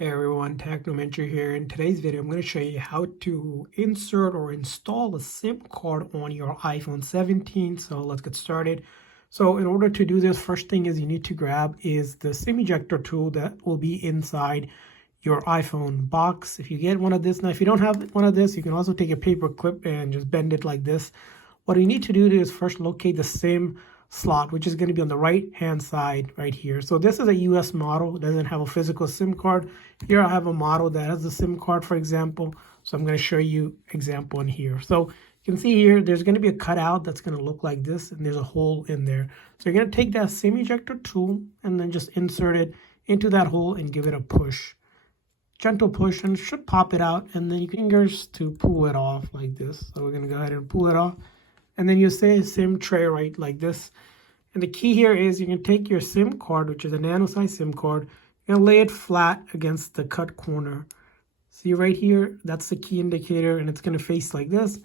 Hey everyone, Technomentary here. In today's video, I'm going to show you how to insert or install a SIM card on your iPhone 17. So let's get started. So in order to do this, first thing is you need to grab is the SIM ejector tool that will be inside your iPhone box. If you get one of this, now if you don't have one of this, you can also take a paper clip and just bend it like this. What you need to do is first locate the SIM slot, which is going to be on the right hand side right here. So this is a US model. It doesn't have a physical SIM card. Here I have a model that has a SIM card, for example. So I'm going to show you example in here. So you can see here, there's going to be a cutout that's going to look like this, and there's a hole in there. So you're going to take that SIM ejector tool and then just insert it into that hole and give it a push. Gentle push, and it should pop it out, and then you can fingers to pull it off like this. So we're going to go ahead and pull it off. And then you say SIM tray right like this. And the key here is you can take your SIM card, which is a nano size SIM card, and lay it flat against the cut corner. See right here, that's the key indicator, and it's going to face like this.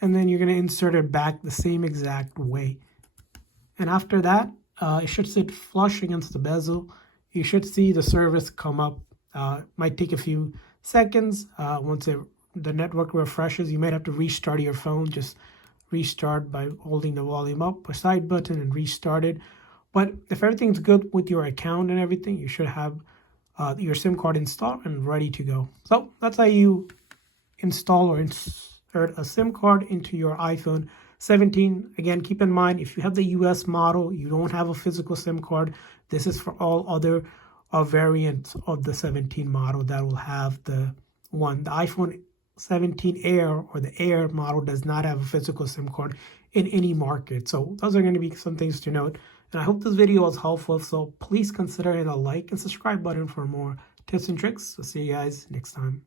And then you're going to insert it back the same exact way. And after that, it should sit flush against the bezel. You should see the service come up. Might take a few seconds. Once the network refreshes, you might have to restart your phone. Just restart by holding the volume up, a side button, and restart it. But if everything's good with your account and everything, you should have your SIM card installed and ready to go. So that's how you install or insert a SIM card into your iPhone 17. Again, keep in mind, if you have the US model, you don't have a physical SIM card. This is for all other variants of the 17 model that will have the iPhone 17 Air or the Air model does not have a physical SIM card in any market. So those are going to be some things to note. And I hope this video was helpful. So please consider hitting a like and subscribe button for more tips and tricks. So see you guys next time.